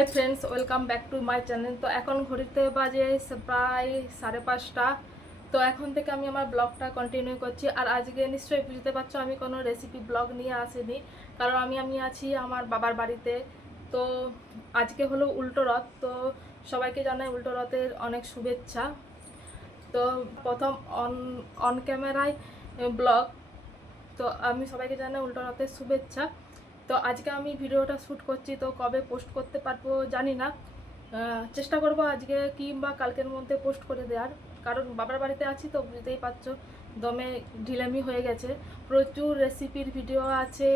Hi friends, welcome back to my channel. তো এখন ঘড়িতে বাজে প্রায় সাড়ে পাঁচটা। তো এখন থেকে আমি আমার ব্লগটা কন্টিনিউ করছি। আর আজকে নিশ্চয়ই বুঝতে পারছ, আমি কোনো রেসিপি ব্লগ নিয়ে আসিনি। কারণ আমি আমি আছি আমার বাবার বাড়িতে। তো আজকে হলো উল্টো রথ। তো সবাইকে জানাই উল্টো রথের অনেক শুভেচ্ছা। তো প্রথম অন অন ক্যামেরায় ব্লগ। তো আমি সবাইকে জানাই উল্টো রথের শুভেচ্ছা। তো আজকে আমি ভিডিওটা শ্যুট করছি, তো কবে পোস্ট করতে পারব জানি না। চেষ্টা করব আজকে কিংবা কালকের মধ্যে পোস্ট করে দেওয়ার। কারণ বাবার বাড়িতে আছি তো বুঝতেই পারছ, দমে ঢিলামি হয়ে গেছে। প্রচুর রেসিপির ভিডিও আছে,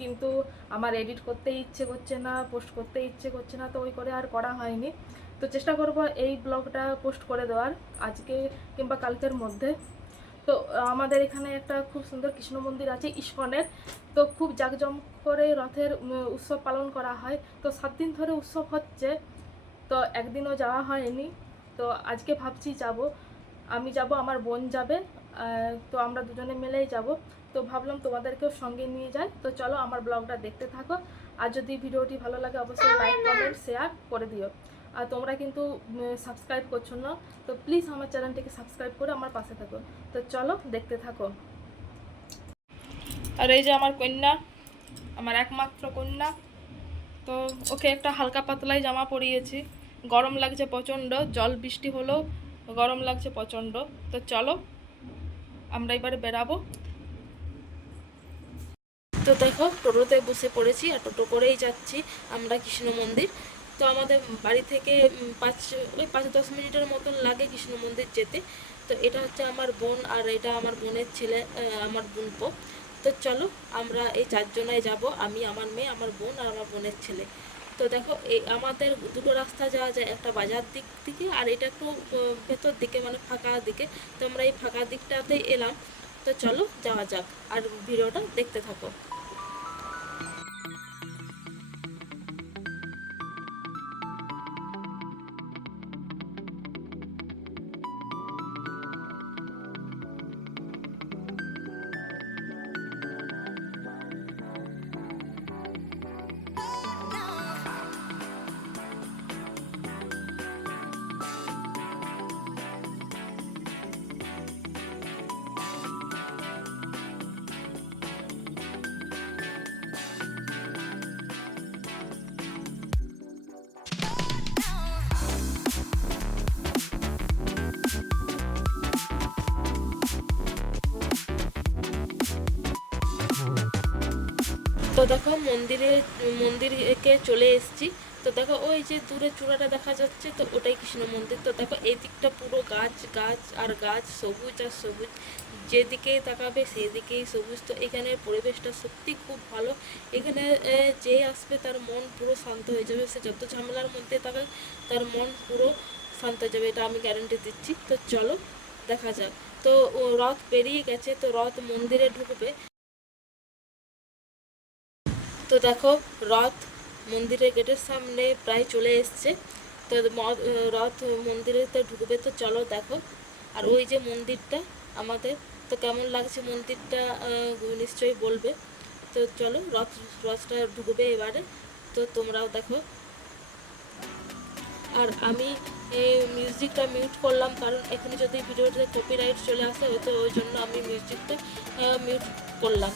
কিন্তু আমার এডিট করতে ইচ্ছে করছে না পোস্ট করতে ইচ্ছে করছে না, তো ওই করে আর করা হয়নি। তো চেষ্টা করব এই ব্লগটা পোস্ট করে দেওয়ার, আজকে কিংবা কালকের মধ্যে। তো আমাদের এখানে একটা খুব সুন্দর কৃষ্ণ মন্দির আছে ইস্কনের। তো খুব জাঁকজম করে রথের উৎসব পালন করা হয়। তো সাত দিন ধরে উৎসব হচ্ছে। তো একদিনও যাওয়া হয়নি। তো আজকে ভাবছি যাব। আমি যাব আমার বোন যাবে। তো আমরা দুজনে মিলেই যাব। তো ভাবলাম তোমাদেরকেও সঙ্গে নিয়ে যাই। তো চলো আমার ব্লগটা দেখতে থাকো। আর যদি ভিডিওটি ভালো লাগে অবশ্যই লাইক কমেন্ট শেয়ার করে দিও। আর তোমরা কিন্তু সাবস্ক্রাইব করছ না, তো প্লিজ আমার চ্যানেলটিকে সাবস্ক্রাইব করে আমার পাশে থাকো। তো চলো দেখতে থাকো। আর এই যে আমার কন্যা, আমার একমাত্র কন্যা, তো ওকে একটা হালকা পাতলাই জামা পরিয়েছি। গরম লাগছে প্রচণ্ড, জল বৃষ্টি হলেও গরম লাগছে প্রচণ্ড। তো চলো, আমরা এবারে বেরাবো। তো দেখো, টোটোতে বসে পড়েছি, আর টোটো করেই যাচ্ছি আমরা কৃষ্ণ মন্দির। তো আমাদের বাড়ি থেকে পাঁচ, ওই পাঁচ দশ মিনিটের মতন লাগে কৃষ্ণ মন্দির যেতে। তো এটা হচ্ছে আমার বোন আর এটা আমার বোনের ছেলে আমার বোনপো। তো চলো, আমরা এই চারজনায় যাব, আমি, আমার মেয়ে, আমার বোন আর আমার বোনের ছেলে। তো দেখো, এই আমাদের দুটো রাস্তা যাওয়া যায়, একটা বাজার দিক থেকে আর এটা একটু ভেতর দিকে মানে ফাঁকা দিকে। তো আমরা এই ফাঁকা দিকটাতে এলাম। তো চলো, যাওয়া যাক। আর ভিডিওটা দেখতে থাকো। তো দেখো মন্দিরে, মন্দিরকে চলে এসেছি। তো দেখো ওই যে দূরে চূড়াটা দেখা যাচ্ছে, তো ওটাই কৃষ্ণ মন্দির। তো দেখো এই দিকটা পুরো গাছ গাছ আর গাছ, সবুজ আর সবুজ। যেদিকেই তাকাবে সেদিকেই সবুজ। তো এখানে পরিবেশটা সত্যি খুব ভালো। এখানে যে আসবে তার মন পুরো শান্ত হয়ে যাবে। সে যত ঝামেলার মধ্যে থাকে তার মন পুরো শান্ত হয়ে যাবে। এটা আমি গ্যারেন্টি দিচ্ছি। তো চলো, দেখা যাক। তো রথ পেরিয়ে গেছে, তো রথ মন্দিরে ঢুকবে। তো দেখো, রথ মন্দিরের গেটের সামনে প্রায় চলে এসছে। তো রথ মন্দিরে তো ঢুকবে তো চলো দেখো। আর ওই যে মন্দিরটা আমাদের, তো কেমন লাগছে মন্দিরটা নিশ্চয়ই বলবে। তো চলো, রথ, রথটা ঢুকবে এবারে। তো তোমরাও দেখো। আর আমি এই মিউজিকটা মিউট করলাম, কারণ এখানে যদি ভিডিওতে কপিরাইট চলে আসে, তো ওই জন্য আমি মিউজিকটা মিউট করলাম।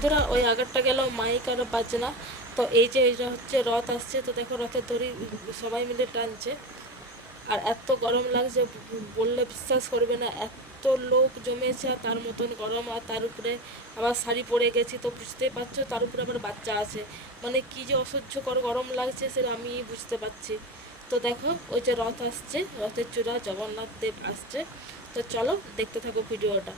বন্ধুরা, ওই আগেরটা গেল, মাইক আর বাজনা তো এই যে এটা হচ্ছে রথ আসছে, তো দেখো রথের দড়ি সবাই মিলে টানছে। আর এত গরম লাগছে, বললে বিশ্বাস করবে না, এত লোক জমেছে, আর তার মতন গরম, আর তার উপরে আবার শাড়ি পরে গেছি, তো বুঝতেই পারছ, তার উপরে আবার বাচ্চা আছে। মানে কি যে অসহ্যকর গরম লাগছে সেটা আমি বুঝতে পারছি। তো দেখো, ওই যে রথ আসছে, রথের চূড়া, জগন্নাথ দেব আসছে। তো চলো, দেখতে থাকো ভিডিওটা।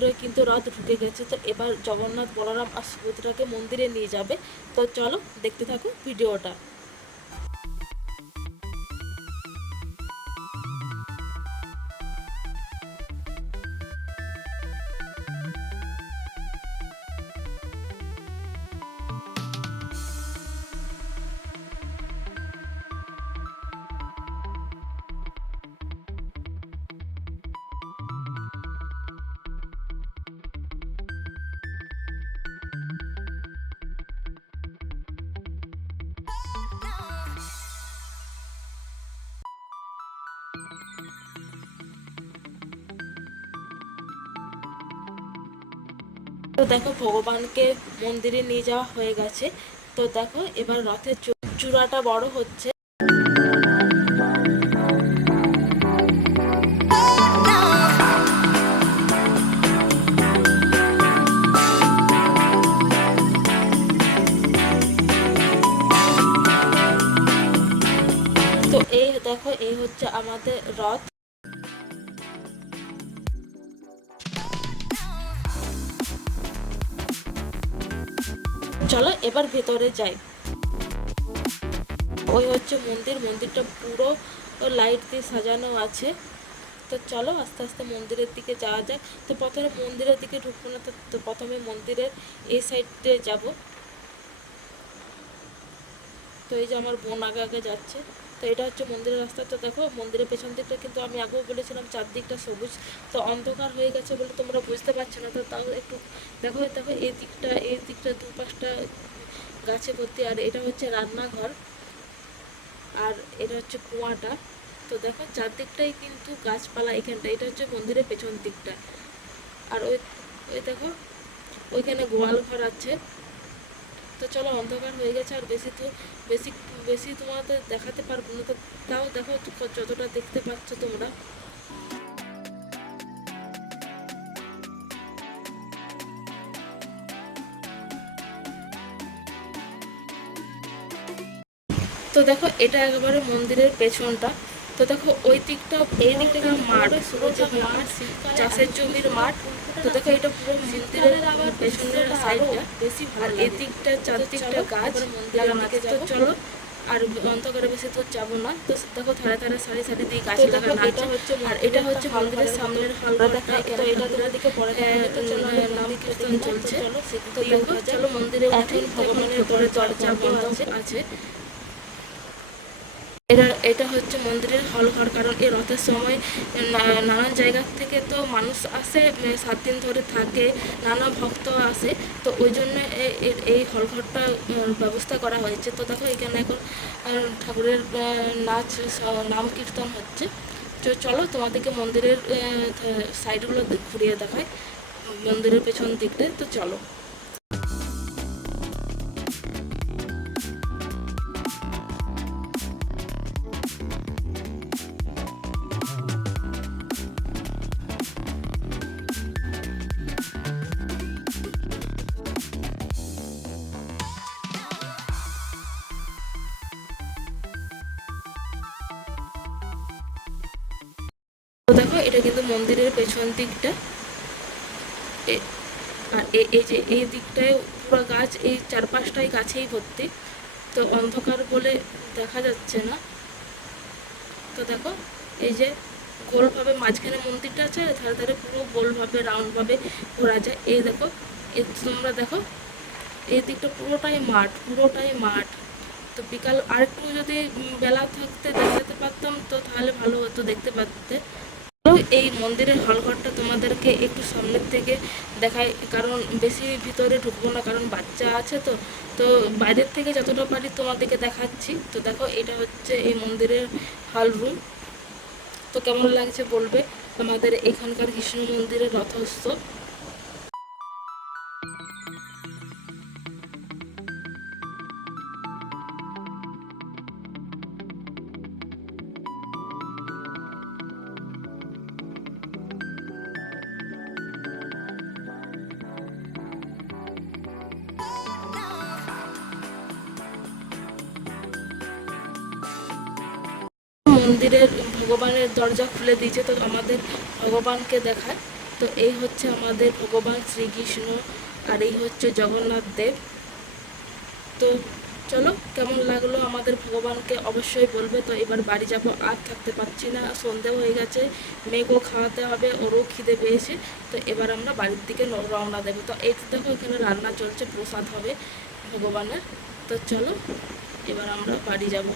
ভিতরে কিন্তু রথ ঢুকে গেছে। তো এবার জগন্নাথ, বলরাম আর সুভদ্রাকে মন্দিরে নিয়ে যাবে। তো চলো দেখতে থাকো ভিডিওটা। তো দেখো ভগবানকে মন্দিরে নিয়ে যাওয়া হয়ে গেছে। তো দেখো এবার রথের চূড়াটা বড় হচ্ছে। তো এই দেখো, এই হচ্ছে আমাদের রথ। চলো এবার ভেতরে যাই। ওই হচ্ছে মন্দির, মন্দিরটা পুরো লাইট দিয়ে সাজানো আছে। তো চলো আস্তে আস্তে মন্দিরের দিকে যাওয়া যাক। তো প্রথমে মন্দিরের দিকে ঢুকবো না তো- প্রথমে মন্দিরের এই সাইডে যাব। তো এই যে আমার বোন আগে আগে যাচ্ছে। তো এটা হচ্ছে মন্দিরের রাস্তা। তো দেখো মন্দিরের পেছন দিকটা কিন্তু আমি আগেও বলেছিলাম, চারদিকটা সবুজ। তো অন্ধকার হয়ে গেছে বলে তোমরা বুঝতে পারছ না। তো তাও একটু দেখো দেখো এই দিকটা এই দিকটা দু পাশটা গাছে ভর্তি। আর এটা হচ্ছে রান্নাঘর। আর এটা হচ্ছে কুয়াটা। তো দেখো, চারদিকটাই কিন্তু গাছপালা এখানটা। এটা হচ্ছে মন্দিরের পেছন দিকটা। আর ওই ওই দেখো, ওইখানে গোয়াল ঘর আছে। তো চলো, অন্ধকার হয়ে গেছে আর বেশি তো, বেশি বেশি তোমাদের দেখাতে পারব না। তো তাও দেখো, যতটা দেখতে পাচ্ছ তোমরা। তো দেখো এটা একেবারে মন্দিরের পেছনটা। তো দেখো ওই দিকটা এই দিকটা কিন্তু মাঠ যে মাঠ চাষের জমির মাঠ। তো দেখো এটা পুরো মন্দিরের পেছনের সাইডটা। বেশি ভালো আর এই দিকটা চারদিকটা গাছ। লাগানো আছে তো চলো আর অন্ধকারে বেশি তো যাব না। তো দেখো ধারে ধারে সারি সারি দিয়ে গাছ লাগানো হচ্ছে আর এটা হচ্ছে মন্দিরের সামনের হলঘরটা। তো এটা তোমার দিকে পরে নাম কীর্তন চলছে। তো দেখো চলো মন্দিরে উঠুন ভগবানের দরজা বন্ধ আছে। এটা এটা হচ্ছে মন্দিরের হল ঘর কারণ। এই রথের সময় নানান জায়গা থেকে তো মানুষ আসে সাত দিন ধরে থাকে, নানা ভক্ত আসে। তো ওই জন্য এই হল ঘরটা ব্যবস্থা করা হয়েছে। তো দেখো, এখানে এখন ঠাকুরের নাচ নাম কীর্তন হচ্ছে। তো চলো, তোমাদেরকে মন্দিরের সাইডগুলো ঘুরিয়ে দেখায় মন্দিরের পেছন দিকটায়। তো চলো। এটা কিন্তু মন্দিরের পেছন দিকটা। আর এই যে এই দিকটায় পুরো গাছ, এই চারপাশটাই গাছেই ভর্তি। তো অন্ধকার বলে দেখা যাচ্ছে না। তো দেখো, এই যে গোলভাবে মাঝখানে মন্দিরটা আছে, আর ধারে ধারে পুরো গোলভাবে, রাউন্ডভাবে ঘোরা যায়। এই দেখো, এই তোমরা দেখো, এই দিকটা পুরোটাই মাঠ পুরোটাই মাঠ। তো বিকাল আর একটু যদি বেলা থাকতে দেখাতে পারতাম, তো তাহলে ভালো হতো দেখতে পারতে। এই মন্দিরের হলঘরটা তোমাদেরকে একটু সামনের থেকে দেখায় কারণ বেশি ভিতরে ঢুকবো না, কারণ বাচ্চা আছে তো। তো বাইরের থেকে যতটা পারি তোমাদেরকে দেখাচ্ছি। তো দেখো, এটা হচ্ছে এই মন্দিরের হল রুম। তো কেমন লাগছে বলবে? আমাদের এখানকার কৃষ্ণ মন্দিরের রথোৎসব। মন্দিরের ভগবানের দরজা খুলে দিয়েছে, তো আমাদের ভগবানকে দেখায়। তো এই হচ্ছে আমাদের ভগবান শ্রীকৃষ্ণ আর এই হচ্ছে জগন্নাথ দেব। তো চলো, কেমন লাগল আমাদের ভগবানকে অবশ্যই বলবে। তো এবার বাড়ি যাব, আর থাকতে পারছি না, সন্ধে হয়ে গেছে, মেয়েকেও খাওয়াতে হবে, ওরও খিদে পেয়েছে। তো এবার আমরা বাড়ির দিকে রওনা দেবো। তো এই দেখো, এখানে রান্না চলছে, প্রসাদ হবে ভগবানের। তো চলো, এবার আমরা বাড়ি যাব।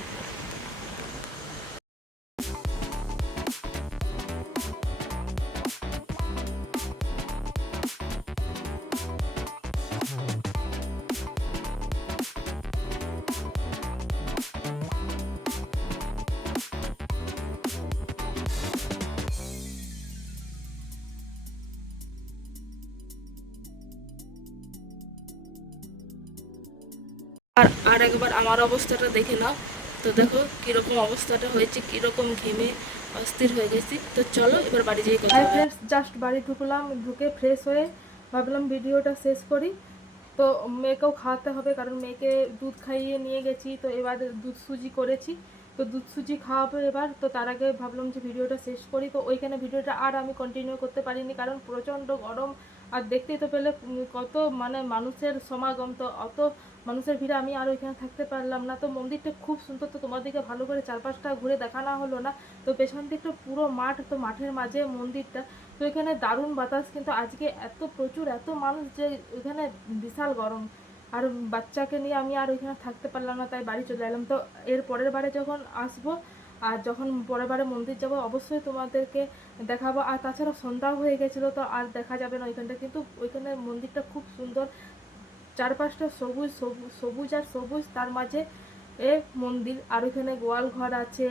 আর আর একবার আমার অবস্থাটা দেখে নাও। তো দেখো কীরকম অবস্থাটা হয়েছে কীরকম ঘেমে অস্থির হয়ে গেছি। তো চলো এবার বাড়ি যেয়ে কথা ফ্রেন্ডস জাস্ট বাড়ি ঢুকলাম ঢুকে ফ্রেশ হয়ে ভাবলাম ভিডিওটা শেষ করি। তো মেয়েকেও খাওয়াতে হবে কারণ মেয়েকে দুধ খাইয়ে নিয়ে গেছি তো এবার দুধ সুজি করেছি। তো দুধ সুজি খাওয়াবো এবার তো তার আগে ভাবলাম যে ভিডিওটা শেষ করি। তো ওইখানে ভিডিওটা আর আমি কন্টিনিউ করতে পারিনি কারণ প্রচণ্ড গরম। আর দেখতেই তো পেলে কত মানে মানুষের সমাগম তো অত মানুষের ভিড়ে আমি আর ওইখানে থাকতে পারলাম না। তো মন্দিরটা খুব সুন্দর, তো তোমাদেরকে ভালো করে চারপাশটা ঘুরে দেখানো হলো না। তো পেছন দিকটা পুরো মাঠ, তো মাঠের মাঝে মন্দিরটা। তো এখানে দারুণ বাতাস, কিন্তু আজকে এত প্রচুর, এত মানুষ যে ওইখানে বিশাল গরম। আর বাচ্চাকে নিয়ে আমি আর ওইখানে থাকতে পারলাম না, তাই বাড়ি চলে এলাম। তো এর পরের বারে যখন আসব, আর যখন পরের বারে মন্দির যাব, অবশ্যই তোমাদেরকে দেখাবো। আর তাছাড়া সন্ধ্যাও হয়ে গেছিল, তো আর দেখা যাবে না ওইখানটা। কিন্তু ওইখানে মন্দিরটা খুব সুন্দর। চারপাশটা সবুজ সবুজ সবুজ আর সবুজ। তার মাঝে এ মন্দির, আর ওইখানে গোয়াল ঘর আছে।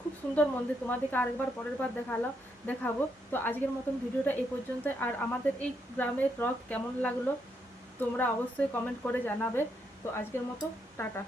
খুব সুন্দর মন্দির। তোমাদেরকে আরেকবার পরের বার দেখাল দেখাবো। তো আজকের মতন ভিডিওটা এই পর্যন্ত। আর আমাদের এই গ্রামের রথ কেমন লাগল, তোমরা অবশ্যই কমেন্ট করে জানাবে। তো আজকের মতো, টাটা।